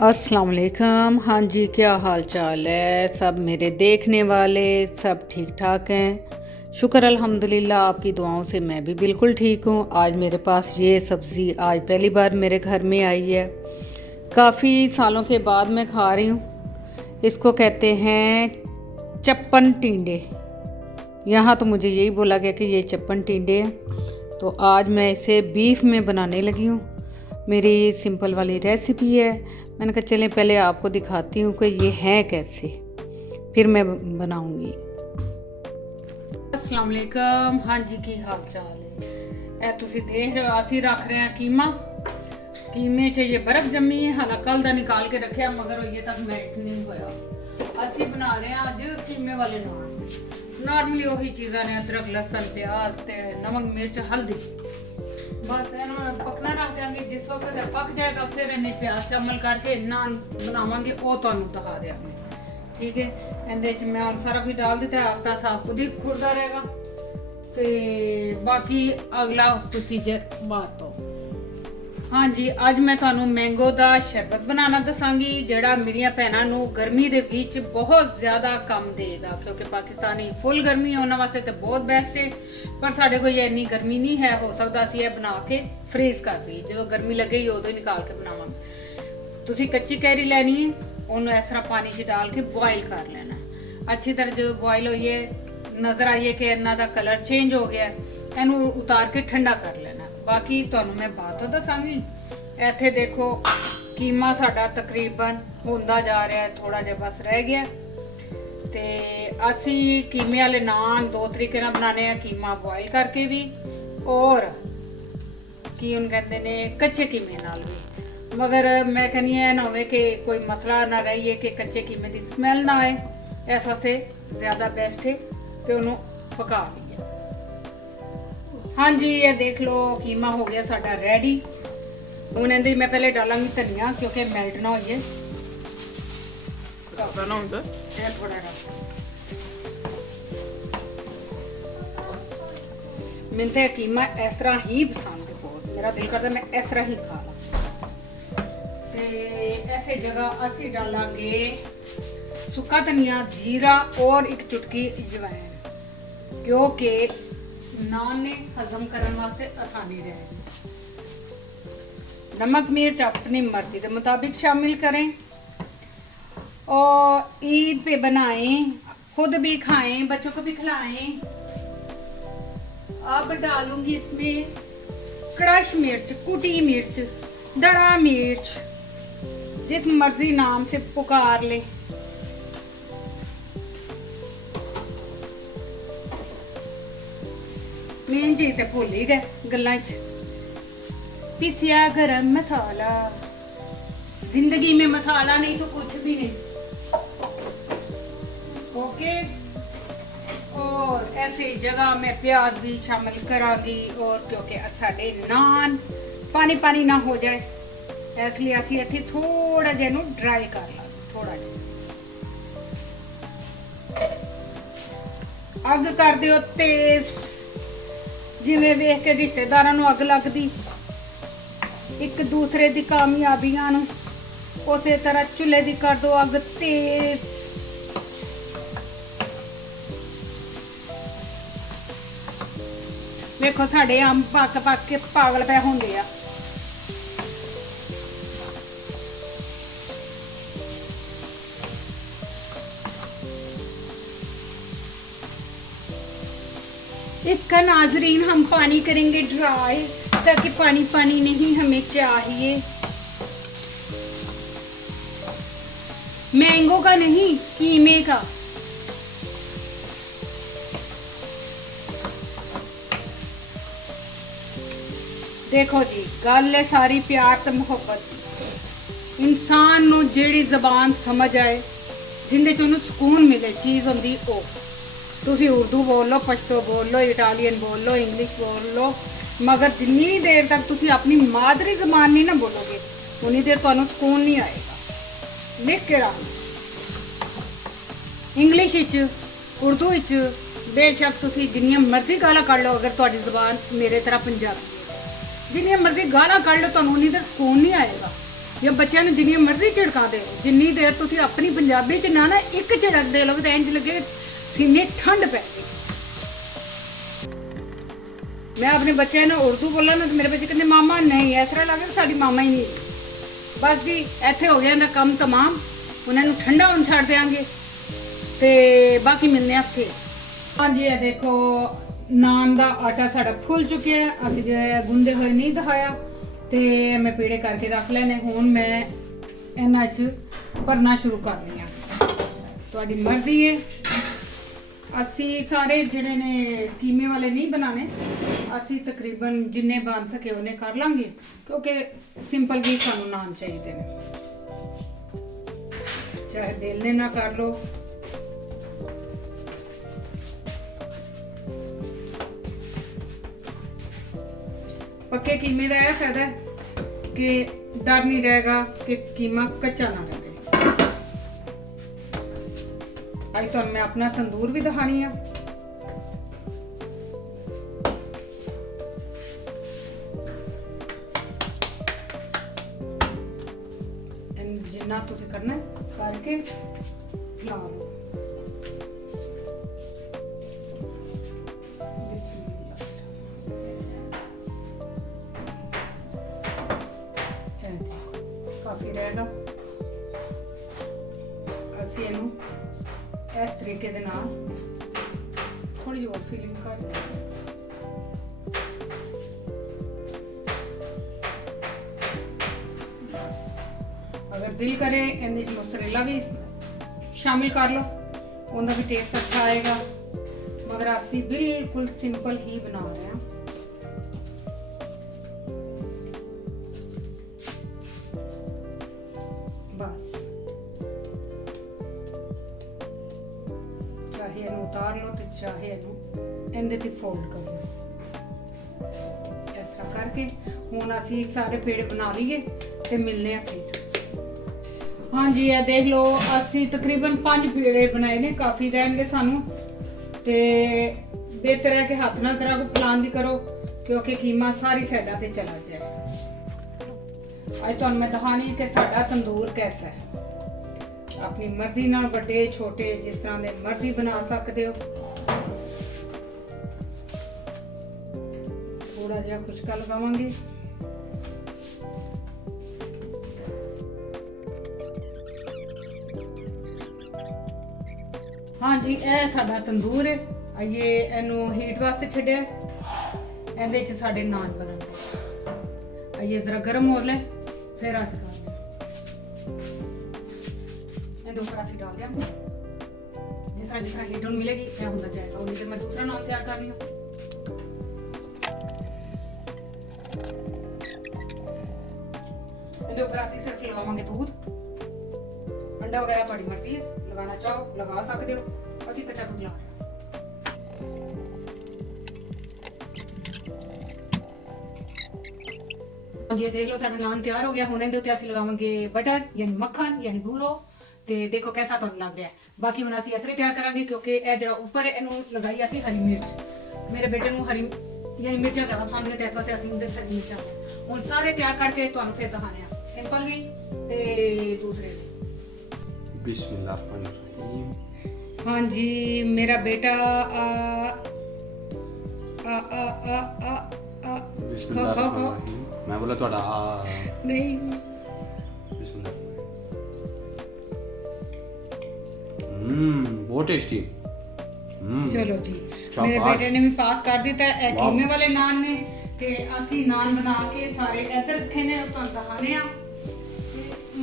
अस्सलाम वालेकुम। हाँ जी, क्या हाल चाल है सब मेरे देखने वाले? सब ठीक ठाक हैं, शुक्र अल्हम्दुलिल्लाह। आपकी दुआओं से मैं भी बिल्कुल ठीक हूँ। आज मेरे पास ये सब्ज़ी आज पहली बार मेरे घर में आई है, काफ़ी सालों के बाद मैं खा रही हूँ। इसको कहते हैं चप्पन टिंडे। यहाँ तो मुझे यही बोला गया कि ये चप्पन टिंडे हैं। तो आज मैं इसे बीफ में बनाने लगी हूँ। मेरी सिंपल वाली रेसिपी है। मैंने कहा चलें पहले आपको दिखाती हूँ कि ये हैं कैसे, फिर मैं बनाऊँगी। अस्सलाम वालेकुम। हाँ जी, की हाल चाल है? ਇਹ ਤੁਸੀਂ ਦੇਖ ਰਹੇ ਹੋ ਅਸੀਂ ਰੱਖ ਰਹੇ ਹਾਂ ਕੀਮੇ 'ਚ ਇਹ ਬਰਫ਼ ਜੰਮੀ ਹੈ। ਹਾਲਾ ਕੱਲ ਦਾ ਨਿਕਾਲ ਕੇ ਰੱਖਿਆ ਮਗਰ ਇਹ ਤੱਕ ਮੈਲਟ ਨਹੀਂ ਹੋਇਆ। ਅਸੀਂ ਬਣਾ ਰਹੇ ਹਾਂ ਅੱਜ ਕੀਮੇ ਵਾਲੇ ਨਾਨ। ਨਾਰਮਲੀ ਉਹੀ ਚੀਜ਼ਾਂ ਨੇ, ਅਦਰਕ ਲਸਣ ਪਿਆਜ਼ ਤੇ ਨਮਕ ਮਿਰਚ ਹਲਦੀ। बस ਇਹਨੂੰ ਪਕਣਾ ਰੱਖ ਦਿਆਂਗੇ। ਜਿਸ ਵਕਤ ਇਹ ਪੱਕ ਜਾਏਗਾ ਫਿਰ ਇਹਨੇ ਪਿਆਜ਼ ਸ਼ਾਮਲ ਕਰਕੇ ਨਾਨ ਬਣਾਵਾਂਗੇ, ਉਹ ਤੁਹਾਨੂੰ ਦਿਖਾ ਦਿਆਂਗੇ। ਠੀਕ ਹੈ, ਇਹਦੇ 'ਚ ਮੈਂ ਹੁਣ ਸਾਰਾ ਕੁਝ ਡਾਲ ਦਿੱਤਾ। ਆਸਤਾ ਸਾਫ ਖੁਦ ਹੀ ਖੁਰਦਾ ਰਹੇਗਾ ਤੇ ਬਾਕੀ ਅਗਲਾ ਤੁਸੀਂ ਜੇ ਬਾਤ ਤੋਂ। हाँ जी, ਅੱਜ ਮੈਂ ਤੁਹਾਨੂੰ ਮੈਂਗੋ ਦਾ ਸ਼ਰਬਤ ਬਣਾਉਣਾ ਦੱਸਾਂਗੀ, ਜਿਹੜਾ ਮੇਰੀਆਂ ਭੈਣਾਂ ਨੂੰ ਗਰਮੀ ਦੇ ਵਿੱਚ ਬਹੁਤ ਜ਼ਿਆਦਾ ਕੰਮ ਦੇਗਾ। ਕਿਉਂਕਿ ਪਾਕਿਸਤਾਨੀ ਫੁੱਲ ਗਰਮੀ ਹੈ, ਉਹਨਾਂ ਵਾਸਤੇ ਤਾਂ ਬਹੁਤ ਬੈਸਟ ਹੈ। ਪਰ ਸਾਡੇ ਕੋਲ ਇੰਨੀ ਗਰਮੀ ਨਹੀਂ ਹੈ, ਹੋ ਸਕਦਾ ਅਸੀਂ ਇਹ ਬਣਾ ਕੇ ਫ੍ਰੀਜ਼ ਕਰ ਦਈਏ। ਜਦੋਂ ਗਰਮੀ ਲੱਗੇਗੀ ਉਦੋਂ ਹੀ ਨਿਕਾਲ ਕੇ ਬਣਾਵਾਂਗੇ। ਤੁਸੀਂ ਕੱਚੀ ਕੈਰੀ ਲੈਣੀ ਹੈ, ਉਹਨੂੰ ਇਸ ਤਰ੍ਹਾਂ ਪਾਣੀ 'ਚ ਡਾਲ ਕੇ ਬੋਇਲ ਕਰ ਲੈਣਾ ਅੱਛੀ ਤਰ੍ਹਾਂ। ਜਦੋਂ ਬੋਇਲ ਹੋਈਏ ਨਜ਼ਰ ਆਈਏ ਕਿ ਇਹਨਾਂ ਦਾ ਕਲਰ ਚੇਂਜ ਹੋ ਗਿਆ, ਇਹਨੂੰ ਉਤਾਰ ਕੇ ਠੰਡਾ ਕਰ ਲੈਣਾ। ਬਾਕੀ ਤੁਹਾਨੂੰ ਮੈਂ ਬਾਅਦ ਵਿੱਚ ਦੱਸਾਂਗੀ। ਇੱਥੇ ਦੇਖੋ ਕੀਮਾ ਸਾਡਾ ਤਕਰੀਬਨ ਹੁੰਦਾ ਜਾ ਰਿਹਾ, ਥੋੜਾ ਜਿਹਾ ਬਸ ਰਹਿ ਗਿਆ। ਤੇ ਅਸੀਂ ਕੀਮੇ ਵਾਲੇ ਨਾਨ ਦੋ ਤਰੀਕੇ ਨਾਲ ਬਣਾਉਂਦੇ ਆ, ਕੀਮਾ ਬੋਇਲ ਕਰਕੇ ਵੀ ਔਰ ਕੀ ਉਹਨੂੰ ਕਹਿੰਦੇ ਨੇ ਕੱਚੇ ਕੀਮੇ ਨਾਲ ਵੀ। ਮਗਰ ਮੈਂ ਕਹਿੰਦੀ ਹਾਂ ਨਾ ਹੋਵੇ ਕਿ ਕੋਈ ਮਸਲਾ ਨਾ ਰਹੀਏ ਕਿ ਕੱਚੇ ਕੀਮੇ ਦੀ ਸਮੈਲ ਨਾ ਆਏ, ਇਸ ਵਾਸਤੇ ਜ਼ਿਆਦਾ ਬੈਸਟ ਹੈ ਕਿ ਉਹਨੂੰ ਪਕਾ ਲਈਏ। हाँ जी, ये देख लो कीमा हो गया साडा रेडी। ਹੁਣ ਇਹਦੇ ਮੈਂ ਪਹਿਲੇ ਡਾਲਾਂਗੀ ਧਨੀਆ ਕਿਉਂਕਿ ਮੈਲਟ ਨਾ ਹੋਈਏ। ਕਾਫਾ ਨਾ ਹੁੰਦਾ ਇਹ ਥੋੜਾ ਰੱਖ। ਮੈਨੂੰ ਤਾਂ ਕੀਮਾ ਇਸ ਤਰ੍ਹਾਂ ਹੀ ਪਸੰਦ ਹੈ ਬਹੁਤ। ਮੇਰਾ ਦਿਲ ਕਰਦਾ ਮੈਂ ਇਸ ਤਰ੍ਹਾਂ ਹੀ ਖਾ ਲਾਂ। ਤੇ ਐਸੇ ਜਗ੍ਹਾ ਅਸੀਂ ਡਾਲਾਂਗੇ ਸੁੱਕਾ ਧਨੀਆ, ਜ਼ੀਰਾ और एक चुटकी अजवाइन, क्योंकि नान ने हजम करने वास्ते आसानी रहेगी। नमक मिर्च अपनी मर्जी के मुताबिक शामिल करें और ईद पे बनाएं, खुद भी खाएं, बच्चों को भी खिलाएं। अब डालूंगी इसमें क्रश मिर्च, कुटी मिर्च, दड़ा मिर्च, जिस मर्जी नाम से पुकार ले। मेन चीज तो भुल ही गए गल्लां च। पिसिया गरम मसाला, जिंदगी में मसाला नहीं तो कुछ भी नहीं। ओके, और ऐसे जगह में प्याज भी शामिल करांगी और क्योंकि साडे नान पानी पानी ना हो जाए, इसलिए असी इत्थे थोड़ा जिहा नूं ड्राई कर लांगे। थोड़ा जिहा अग कर दिओ तेज, जिवें वेख के रिश्तेदारां नूं अग लगदी, एक दूसरे दी कामयाबियां नूं उसे तरह चुल्हे दी कर दो अग तेज। वेखो साडे अंब पक पक के पागल पै हुंदे आ। इसका नाजरीन हम पानी करेंगे ड्राई, ताकि पानी पानी नहीं हमें चाहिए। मैंगो का नहीं, कीमे का। देखो जी, गल है सारी प्यार ते मुहब्बत। इंसान नूं जेड़ी जबान समझ आए, जिंदे च उन्हें सुकून मिले चीज़ होंदी ओ। ਤੁਸੀਂ ਉਰਦੂ ਬੋਲ ਲਓ, ਪਸ਼ਤੋ ਬੋਲ ਲਓ, ਇਟਾਲੀਅਨ ਬੋਲ ਲਓ, ਇੰਗਲਿਸ਼ ਬੋਲ ਲਓ, ਮਗਰ ਜਿੰਨੀ ਦੇਰ ਤੱਕ ਤੁਸੀਂ ਆਪਣੀ ਮਾਦਰੀ ਜ਼ਬਾਨ ਨਹੀਂ ਨਾ ਬੋਲੋਗੇ ਉਨੀ ਦੇਰ ਤੁਹਾਨੂੰ ਸਕੂਨ ਨਹੀਂ ਆਏਗਾ। ਲਿਖ ਕੇ ਰੱਖ। ਇੰਗਲਿਸ਼ ਵਿੱਚ, ਉਰਦੂ ਵਿੱਚ ਬੇਸ਼ੱਕ ਤੁਸੀਂ ਜਿੰਨੀਆਂ ਮਰਜ਼ੀ ਗਾਲਾਂ ਕੱਢ ਲਓ, ਅਗਰ ਤੁਹਾਡੀ ਜ਼ਬਾਨ ਮੇਰੇ ਤਰ੍ਹਾਂ ਪੰਜਾਬੀ ਹੈ, ਜਿੰਨੀਆਂ ਮਰਜ਼ੀ ਗਾਲਾਂ ਕੱਢ ਲਓ ਤੁਹਾਨੂੰ ਉਨੀ ਦੇਰ ਸਕੂਨ ਨਹੀਂ ਆਏਗਾ। ਜਾਂ ਬੱਚਿਆਂ ਨੂੰ ਜਿੰਨੀ ਮਰਜ਼ੀ ਝਿੜਕਾ ਦਿਓ, ਜਿੰਨੀ ਦੇਰ ਤੁਸੀਂ ਆਪਣੀ ਪੰਜਾਬੀ 'ਚ ਨਾ ਇੱਕ ਝਿੜਕ ਦੇ ਲੋਗੇ ਤਾਂ ਇੰਜ ਲੱਗੇ ਸੀਨੇ ਠੰਡ ਪੈ ਗਈ। मैं अपने बच्चे ने उर्दू बोला ना तो मेरे बच्चे कहते मामा नहीं, इस तरह लगे साड़ी मामा ही नहीं। बस जी इत्थे हो गया इन्दा कम तमाम, उन्होंने ठंडा हुन छड़ देंगे ते बाकी मिलने हफ्ते। हाँ जी ये देखो नान दा आटा साड़ा फुल चुके है, असीं जो गुंदे हुए नहीं दिखाया ते मैं पेड़े करके रख लेने। हुन मैं इन्हां च भरना शुरू करनी आ, तुहाडी मर्जी है। ਅਸੀਂ ਸਾਰੇ ਜਿਹੜੇ ਨੇ ਕੀਮੇ ਵਾਲੇ ਨਹੀਂ ਬਣਾਣੇ, ਅਸੀਂ ਤਕਰੀਬਨ ਜਿੰਨੇ ਬਣ ਸਕੇ ਉਹਨੇ ਕਰ ਲਾਂਗੇ ਕਿਉਂਕਿ ਸਿੰਪਲ ਵੀ ਸਾਨੂੰ ਨਾਨ ਚਾਹੀਦੇ ਨੇ, ਚਾਹੇ ਬੇਲਨੇ ਨਾ ਕਰ ਲੋ। ਪੱਕੇ ਕੀਮੇ ਦਾ ਇਹ ਫਾਇਦਾ ਹੈ ਕਿ ਡਰ ਨਹੀਂ ਰਹੇਗਾ ਕਿ ਕੀਮਾ ਕੱਚਾ ਨਾ ਰਹੇ। ਅੱਜ ਤੁਹਾਨੂੰ ਮੈਂ ਆਪਣਾ ਤੰਦੂਰ ਵੀ ਦਿਖਾਣੀ ਆ। ਜਿੰਨਾ ਤੁਸੀਂ ਕਰਨਾ ਕਰਕੇ ਲਾ ਲਓ। ਕਾਫੀ ਰਹੇਗਾ। ਅਸੀਂ ਇਹਨੂੰ इस तरीके दे नाल थोड़ी और फीलिंग कर बस। अगर दिल करे इहदे च मोज़रेला भी शामिल कर लो, उनका भी टेस्ट अच्छा आएगा, मगर असी बिल्कुल सिंपल ही बना रहे हैं। बस चाहे ਇਹਨੂੰ ਉਤਾਰ ਲਓ ਤੇ ਚਾਹੇ ਇਹਨੂੰ ਇਹਦੇ ਤੇ ਫੋਲਡ ਕਰ ਲਓ। ਇਸ ਤਰ੍ਹਾਂ ਕਰਕੇ ਹੁਣ ਅਸੀਂ ਸਾਰੇ ਪੇੜੇ ਬਣਾ ਲਈਏ ਤੇ ਮਿਲਨੇ ਆ ਫਿਰ। ਹਾਂਜੀ ਇਹ ਦੇਖ ਲਓ ਅਸੀਂ ਤਕਰੀਬਨ 5 ਪੇੜੇ ਬਣਾਏ ਨੇ, ਕਾਫੀ ਰਹਿਣਗੇ ਸਾਨੂੰ ਤੇ ਬਿਹਤਰ ਹੈ ਕਿ ਹੱਥ ਨਾਲ ਕਰਾ ਕੋ ਪਲਾਨ ਦੀ ਕਰੋ ਕਿਉਂਕਿ ਕੀਮਾ ਸਾਰੀ ਸਾਈਡਾਂ ਤੇ ਚਲਾ ਜਾਏ। ਅੱਜ ਤੁਹਾਨੂੰ ਮੈਂ ਦਿਖਾਣੀ ਕਿ ਸਾਡਾ ਤੰਦੂਰ ਕੈਸਾ ਹੈ। अपनी मर्जी नाल बड़े छोटे जिस तरह दे मर्जी बना सकते हो। थोड़ा जिहा खुशका लगावांगे। हाँ जी यह साडा तंदूर है, आइए इनू हीट वास्ते छड्डिया, इहदे च साडे नान बनणगे। आइए जरा गर्म हो ले फिर अस दो परासी डाल देंगे। जिस तरह हीट मिलेगी क्या होना जाएगा। और इधर मैं दूसरा नान तैयार कर रही हूँ। इहदे ऊपर असीं सिर्फ लगावांगे दूध, अंडा वगैरह तुहाडी मर्जी है, लगाना चाहो लगा सकते हो, असीं कच्चा दूध ला रहे हैं। जी देख लो साडा नान तैयार हो गया। हुण इहदे उत्ते असीं लगावांगे बटर यानी मक्खन यानी बूरो। ਤੇ ਦੇਖੋ कैसा ਤੁਹਾਨੂੰ ਲੱਗ ਰਿਹਾ। ਬਾਕੀ ਹੁਣ ਅਸੀਂ ਅਸਰੇ ਤਿਆਰ ਕਰਾਂਗੇ ਕਿਉਂਕਿ ਇਹ ਜਿਹੜਾ ਉੱਪਰ ਇਹਨੂੰ ਲਗਾਈ ਅਸੀਂ ਹਰੀ ਮਿਰਚ। ਮੇਰੇ ਬੇਟੇ ਨੂੰ ਹਰੀ ਯਾਨੀ ਮਿਰਚਾਂ ਜ਼ਿਆਦਾ ਪਸੰਦ ਨੇ ਤੇ ਇਸ ਵਾਸਤੇ ਅਸੀਂ ਉਹਦੇ ਹਰੀ ਮਿਰਚਾਂ ਹੁਣ ਸਾਰੇ ਤਿਆਰ ਕਰਕੇ ਤੁਹਾਨੂੰ ਫਿਰ ਦਿਖਾਣੇ ਆ, ਸਿੰਪਲ ਵੀ ਤੇ ਦੂਸਰੇ ਵੀ। ਬਿਸਮਿल्लाह। ਹਾਂਜੀ ਮੇਰਾ ਬੇਟਾ मैं बोला ਤੁਹਾਡਾ ਨਹੀਂ बहुत टेस्टी। चलो जी मेरे बेटे ने भी पास कर दिता है। कीमे वाले नान ने ते असी नान बना के सारे इधर रखे ने तुहानू दिखाने आ।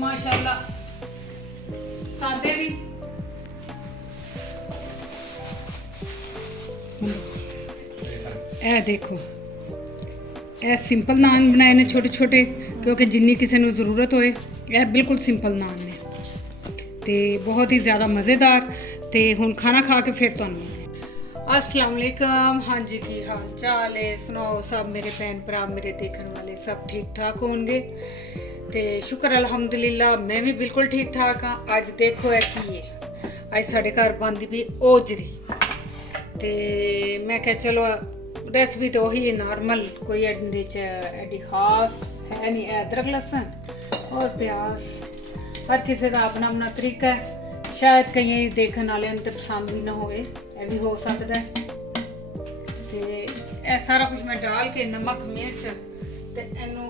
माशाल्लाह सादे भी ए देखो ए सिंपल नान बनाए ने छोटे छोटे क्योंकि जिन्नी किसी नू जरूरत होए। ए बिल्कुल सिंपल नान ने ते बहुत ही ज़्यादा मज़ेदार। ते हुण खाना खा के फिर तुहानू अस्सलाम वालेकुम। हाँ जी की हाल चाल है सुनाओ सब मेरे भैन भरा मेरे देखने वाले सब ठीक ठाक होंगे। तो शुक्र अल्हम्दुलिल्लाह मैं भी बिल्कुल ठीक ठाक हाँ। अज देखो है की है अज साढ़े घर बनती भी ओजरी। तो मैं क्या चलो रेसिपी तो वही है नॉर्मल, कोई एडी खास है नहीं। अदरक लसन और प्याज। हर किसी का अपना अपना तरीका है, शायद कई देखने वाले ते पसंद भी ना होए, यह भी हो सकता है। तो यह सारा कुछ मैं डाल के नमक मिर्च ते इनू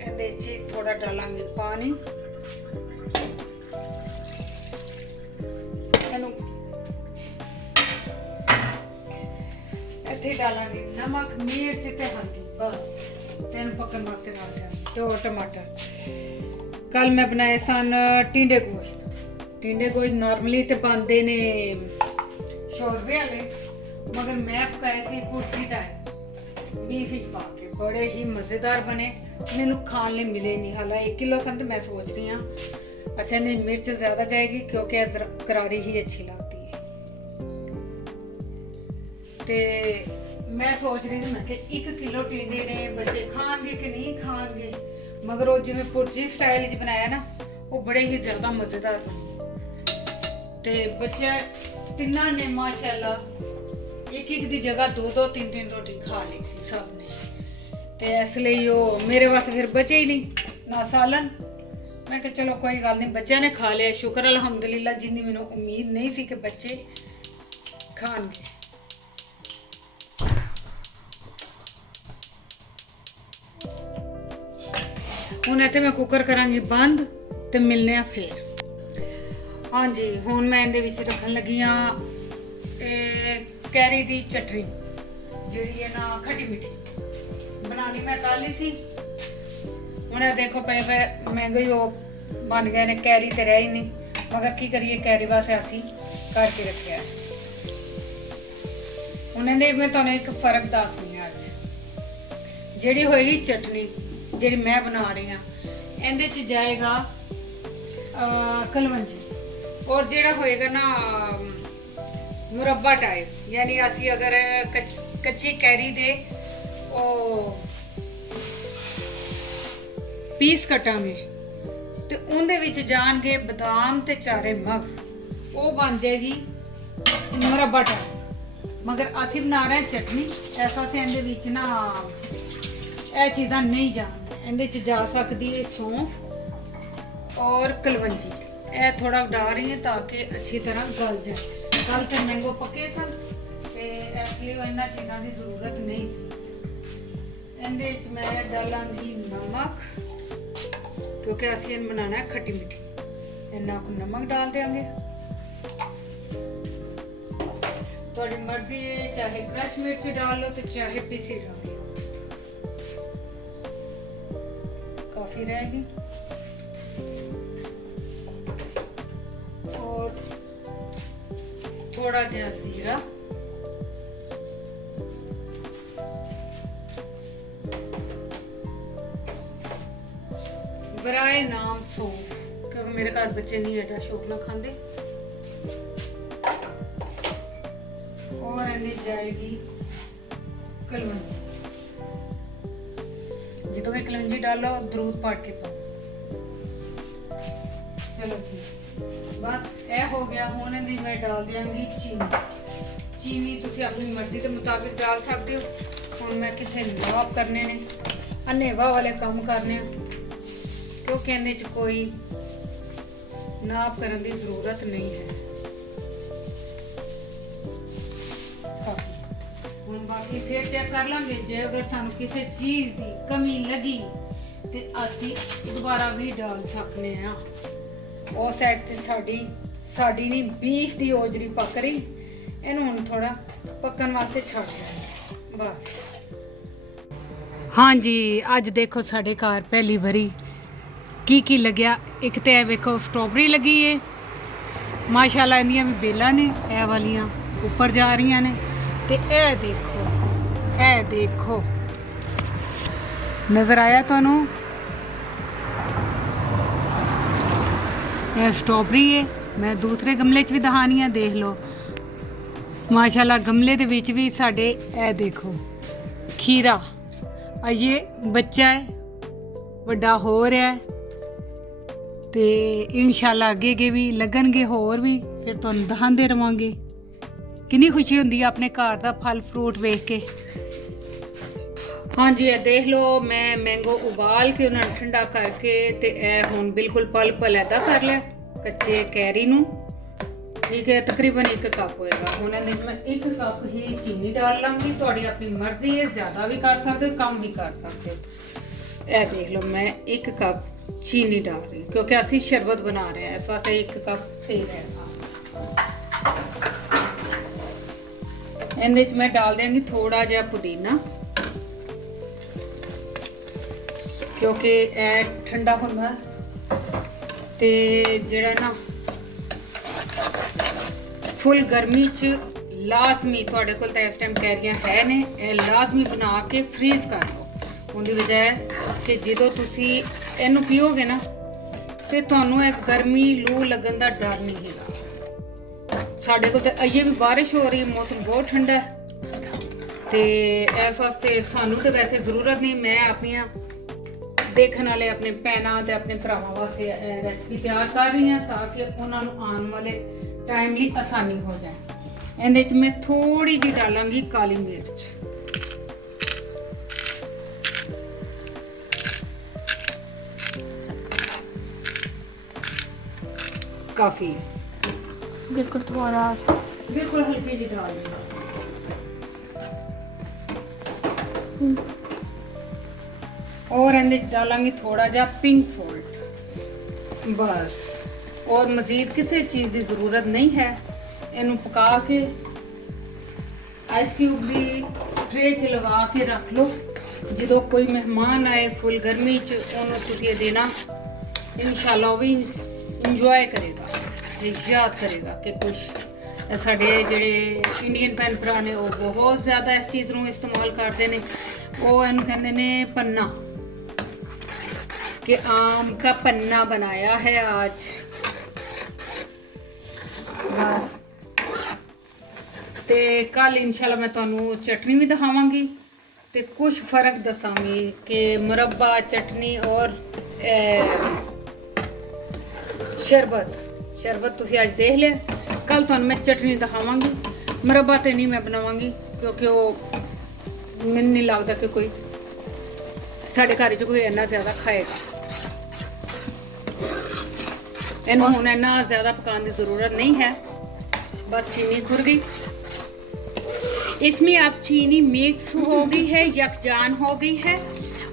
ਇਹਦੇ 'ਚ थोड़ा डालांगे पानी, ਇਹਨੂੰ ਇੱਥੇ डालांगे नमक मिर्च ते हल्दी, बस तेन पकन वास्ते डाल दिया। तो टमाटर कल मैं बनाए सन टिंडे गोश्त। टिंडे गोश्त नॉर्मली तो बनते ने शोरबे वाले, मगर मैं पकाए सी भुर्जी टाइप बीफ पा के, बड़े ही मज़ेदार बने। मैनू खाने लिए मिले नहीं, हालांकि 1 किलो सन। तो मैं सोच रही हाँ अच्छा नहीं मिर्च ज़्यादा जाएगी क्योंकि करारी ही अच्छी लगती है। तो मैं सोच रही थी मैं कि 1 किलो टिंडे ने बच्चे खाएंगे कि नहीं खाएंगे, मगर वो जिवें भुर्जी स्टाइल बनाया ना वो बड़े ही ज़्यादा मज़ेदार बने। तो बच्चे तिना ने माशाल्लाह एक की जगह 2-2 3-3 रोटी खा ली सी सब ने। तो इसलिए वो मेरे वास्ते फिर बचे ही नहीं ना सालन। मैं कहा चलो कोई गल नहीं, बच्चे ने खा लिया, शुक्र अल्हम्दुलिल्लाह, जिन्नी मैनू उम्मीद नहीं सी कि बच्चे खाएंगे। ਹੁਣ ਇੱਥੇ मैं कुकर करांगी बंद ਤੇ ਮਿਲਨੇ ਆ ਫੇਰ। ਹਾਂਜੀ ਹੁਣ ਮੈਂ ਇਹਦੇ ਵਿੱਚ ਰੱਖਣ ਲੱਗੀ ਆ कैरी दी चटनी, ਜਿਹੜੀ ਹੈ ਨਾ ਖੱਟੀ ਮਿੱਠੀ बनानी मैं कल ही सी। ਹੁਣ ਇਹ ਦੇਖੋ ਪਏ ਮਹਿੰਗੇ ਹੀ ਉਹ ਬਣ ਗਏ ਨੇ, कैरी ਤੇ ਰਹਿ ਹੀ ਨਹੀਂ, ਮਗਰ ਕੀ ਕਰੀਏ कैरी ਵਾਸਤੇ ਅਸੀਂ ਕਰਕੇ ਰੱਖਿਆ। ਹੁਣ ਇਹਦੇ ਮੈਂ ਤੁਹਾਨੂੰ ਇੱਕ ਫਰਕ ਦੱਸਦੀ ਆ। ਅੱਜ ਜਿਹੜੀ ਹੋਏਗੀ ਚਟਨੀ ਜਿਹੜੀ ਮੈਂ ਬਣਾ ਰਹੀ ਹਾਂ ਇਹਦੇ 'ਚ ਜਾਏਗਾ ਕਲਵੰਜੀ, ਔਰ ਜਿਹੜਾ ਹੋਏਗਾ ਨਾ ਮੁਰੱਬਾ ਟਾਈਪ, ਯਾਨੀ ਅਸੀਂ ਅਗਰ ਕੱਚੀ कैरी ਦੇ ਉਹ ਪੀਸ ਕਟਾਂਗੇ ਤੇ ਉਹਦੇ ਵਿੱਚ ਜਾਣਗੇ ਬਦਾਮ ਤੇ ਚਾਰੇ ਮਗਜ਼, ਉਹ ਬਣ ਜਾਏਗੀ ਮੁਰੱਬਾ ਟਾਈਪ। ਮਗਰ ਅਸੀਂ ਬਣਾ ਰਹੇ ਚਟਨੀ, ਐਸਾ ਸੇ ਇਹਦੇ ਵਿੱਚ ਨਾ ਇਹ ਚੀਜ਼ਾਂ ਨਹੀਂ ਜਾਣ, ਇਹਦੇ 'ਚ ਜਾ ਸਕਦੀ ਹੈ ਸੌਂਫ और कलवंजी। ਇਹ थोड़ा डाल रही है ताकि अच्छी तरह गल जाए। कल तो मैंगो पके सन ਤੇ ਇਸ ਲਈ ਇਹਨਾਂ ਚੀਜ਼ਾਂ ਦੀ ਜ਼ਰੂਰਤ ਨਹੀਂ ਸੀ। ਇਹਦੇ ਵਿੱਚ ਮੈਂ ਡਾਲਾਂਗੀ ਨਮਕ क्योंकि ਅਸੀਂ ਇਹ ਬਣਾਉਣਾ ਹੈ ਖੱਟੀ ਮਿੱਠੀ। ਇੰਨਾ ਕੁ ਨਮਕ डाल देंगे, ਤੁਹਾਡੀ ਮਰਜ਼ੀ ਹੈ, ਚਾਹੇ क्रश मिर्च डाल लो तो चाहे पीसी डाल लो, काफ़ी रहेगी। और थोड़ा जहा जीरा, बराए नाम सौंफ, क्योंकि मेरे घर बच्चे नहीं एडा शौक ना खाते। और इन्हें जाएगी कलवंजी, जो भी कलवंजी डालो दरूद पाट के पाओ। चलो जी बस यह हो गया। हुण इहदी मैं डाल देंगी चीनी। चीनी तुसीं अपनी मर्जी के मुताबिक डाल सकते हो। हुण मैं किथे नाप करने ने, अनेवा वाले काम करने, क्योंकि इहदे च कोई नाप करने की जरूरत नहीं है। हुण बाकी फिर चेक कर लांगे, जे अगर सानू किसी चीज़ की कमी लगी तो असीं दोबारा भी डाल सकते हैं। ਉਹ ਸਾਈਡ ਤੇ ਸਾਡੀ ਨਹੀਂ ਬੀਫ ਦੀ ਔਜਰੀ ਪੱਕ ਰਹੀ, ਇਹਨੂੰ ਹੁਣ ਥੋੜਾ ਪੱਕਣ ਵਾਸਤੇ ਛੱਡ ਦਿੰਦੇ ਬਸ। ਹਾਂਜੀ ਅੱਜ ਦੇਖੋ ਸਾਡੇ ਘਰ ਪਹਿਲੀ ਵਾਰੀ ਕੀ ਲੱਗਿਆ। ਇੱਕ ਤੇ ਇਹ ਵੇਖੋ ਸਟ੍ਰਾਬੇਰੀ ਲੱਗੀ ਏ, ਮਾਸ਼ਾਅੱਲਾ ਇਹਦੀਆਂ ਵੀ ਬੇਲਾਂ ਨੇ, ਇਹ ਵਾਲੀਆਂ ਉੱਪਰ ਜਾ ਰਹੀਆਂ ਨੇ। ਤੇ ਇਹ ਦੇਖੋ ਨਜ਼ਰ ਆਇਆ ਤੁਹਾਨੂੰ? ਇਹ ਸਟ੍ਰਾਬੇਰੀ है। मैं दूसरे गमले च भी दहानी है, देख लो माशाल्लाह। गमले दे विच भी साडे ए देखो खीरा, ये बच्चा है, वड्डा हो रहा है ते इंशाल्लाह अगे भी लगणगे होर भी, फिर तुहानूं दहांदे रवांगे। कितनी खुशी हुंदी है अपने घर दा फल फ्रूट वेख के। हाँ जी, ये देख लो मैं मैंगो उबाल के उन्हें ठंडा करके ते ए हुण बिल्कुल पल अलहदा कर लिया कच्चे कैरी नू। ठीक है, तकरीबन 1 कप होएगा। हुण इहदे मैं 1 कप ही चीनी डाल लांगी। तुहाडी अपनी मर्जी है, ज़्यादा भी कर सकते हो, कम भी कर सकते हो। ए देख लो मैं 1 कप चीनी डाल रही हूँ क्योंकि असी शरबत बना रहे हैं, इस वास्ते 1 कप सही रहेगा। इहदे च मैं डाल देंगी थोड़ा जिहा पुदीना क्योंकि ए ठंडा होंदा ते जेड़ा ना फुल गर्मी च लाजमी तुहाडे कोल तां इस टाइम कैरियां है ने, ए लाजमी बना के फ्रीज कर लो। उहदी वजह है कि जदों तुसी इहनूं पीओगे ना ते तुहानूं एक गर्मी लू लगन दा डर नहीं हैगा। साडे कोल तां अजे भी बारिश हो रही है, मौसम बहुत ठंडा है ते इस वास्ते सानूं ते वैसे जरूरत नहीं। मैं अपनियां देखने वाले अपने भैनों ते अपने भरावां वास्ते रेसिपी तैयार कर रही हूँ ताकि उन्होंने आने वाले टाइम लिए आसानी हो जाए। इहदे च मैं थोड़ी जी डालांगी काली मिर्च, काफी है, बिल्कुल थोड़ा सा, बिल्कुल हल्की जी डाल दूंगा। और इहदे च डालांगी थोड़ा जा पिंक सॉल्ट बस, और मजीद किसी चीज़ की ज़रूरत नहीं है। इनू पका के आइस क्यूब भी ट्रे च लगा के रख लो, जो कोई मेहमान आए फुल गर्मी च उन्होंने तुसीं ये देना, इंशाल्लाह वो भी इंजॉय करेगा, याद करेगा कि कुछ साढ़े जेड़े इंडियन भैन भरा ने वो बहुत ज़्यादा इस चीज़ को इस्तेमाल करते हैं। वो इन्हू कहते हैं पन्ना, कि आम का पन्ना बनाया है आज। ते कल इंशाल्लाह मैं तुहानू चटनी भी दिखावांगी ते कुछ फ़र्क दसांगी कि मुरब्बा चटनी और शरबत तुसी आज देख लिया। कल तुहानू मैं चटनी दिखावांगी, मुरब्बा तो नहीं मैं बनावांगी क्योंकि वो मैनूं नहीं लगता कि कोई साढ़े घर च कोई इन्ना ज़्यादा खाएगा। इन्हों हुण इन्ना ज़्यादा पकाने की ज़रूरत नहीं है, बस चीनी खुर गई। इसमें अब चीनी मिक्स हो गई है, यकजान हो गई है।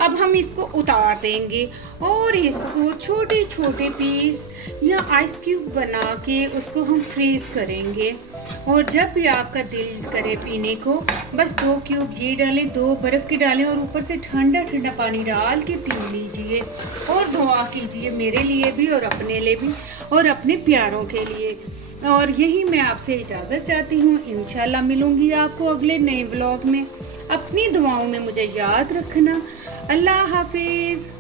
अब हम इसको उतार देंगे और इसको छोटे छोटे पीस या आइस क्यूब बना के उसको हम फ्रीज करेंगे। और जब भी आपका दिल करे पीने को, बस 2 क्यूब ये डालें, 2 बर्फ़ के डालें और ऊपर से ठंडा ठंडा पानी डाल के पी लीजिए। और दुआ कीजिए मेरे लिए भी और अपने लिए भी और अपने प्यारों के लिए। और यही मैं आपसे इजाज़त चाहती हूँ। इंशाल्लाह मिलूँगी आपको अगले नए व्लॉग में। अपनी दुआओं में मुझे याद रखना। अल्लाह हाफिज़।